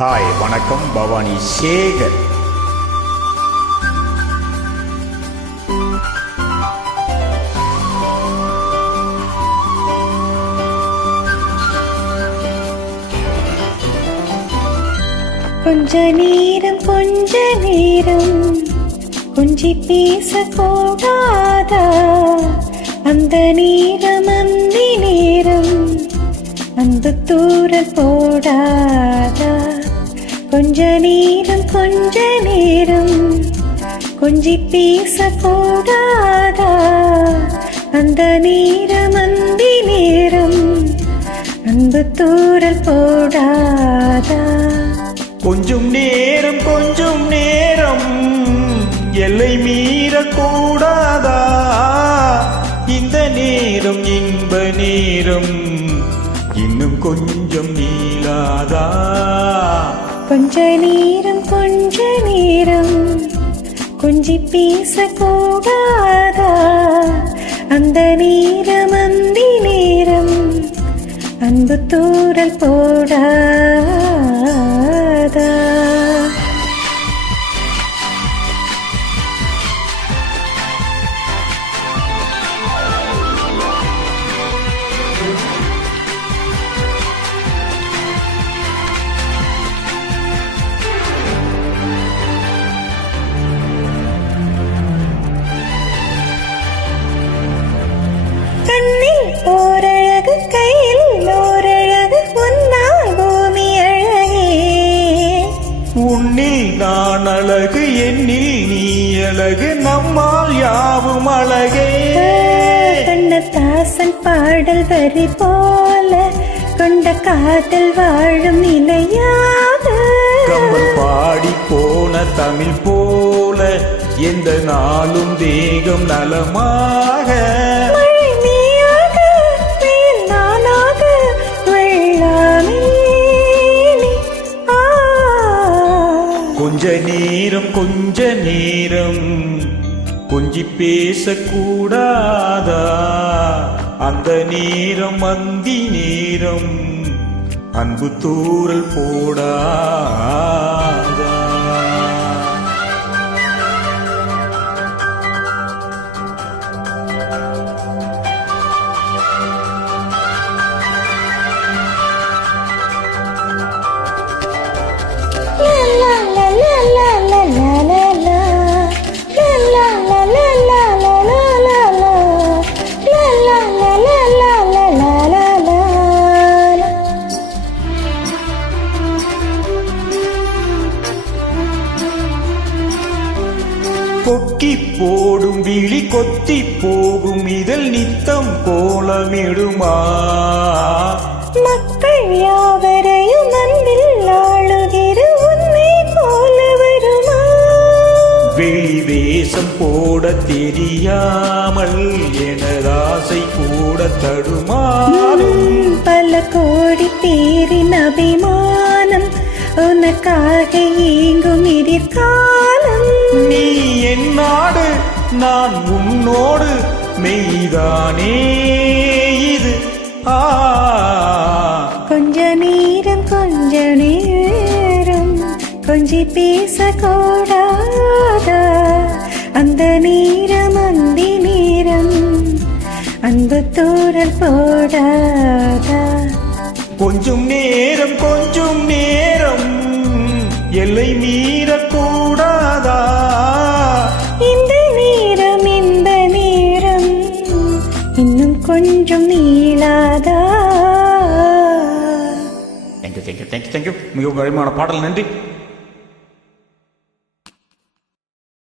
Hi வணக்கம் பவானி சேகர். கொஞ்ச நேரம் கொஞ்சி பேசக்கூடாதா? அந்த நேரம் அன்பு தூரல் போடாதா? கொஞ்ச நேரம் கொஞ்சி பேசக்கூடாதா? அந்த நேரம் அன்பு தூரல் போடாதா? கொஞ்சம் நேரம் எல்லை மீறக்கூடாதா? இந்த நேரம் இன்ப நேரம் இன்னும் கொஞ்சம் நீளாதா? கொஞ்ச நேரம் கொஞ்சி பேசக்கூடாதா? அந்த நேரம் அன்பு தூரல் போடாதா? கண்ணில் ஓரழகு, கையில் ஓரழகு, உன்னால் பூமி அழகே. உன்னில் நான் அழகு, என்னில் நீ அழகு, நம்மால் யாவும் அழகே. கண்ணதாசன் பாடல் வரி போல கொண்ட காதல் வாழும் நிலையாக, கம்பல் பாடி போன தமிழ் போல எந்த நாளும் தேகம் நலமாக. கொஞ்ச நேரம் கொஞ்சி பேசக்கூடாதா? அந்த நேரம் அந்தி நேரம் அன்பு தூரல் போடாதா? கொக்கி போடும் விழி கொத்தி போகும் இதழ் நித்தம் கோலமிடுமா? மக்கள் யாவரையும் அன்பில் ஆளுகிற உன்னை போல வருமா? வெளி வேஷம் போட தெரியாமல் எனதாசை கூட தடுமாறும். பல கோடி பேரின் அபிமானம் உனக்காக இயங்கும் எதிர்காலம். நீ என்னாடு, நான் உன்னோடு, மெய்தானே இது. கொஞ்ச நேரம் கொஞ்சி பேசக்கூடாதா? அந்த நேரம் அன்பு தூரல் போடாதா? கொஞ்சம் நேரம் எல்லை மீறக்கூடாதா? இந்த நேரம் இன்னும் கொஞ்சம் நீளாதா? தேங்க்யூ. மிகவும் வலிமையான பாடல். நன்றி.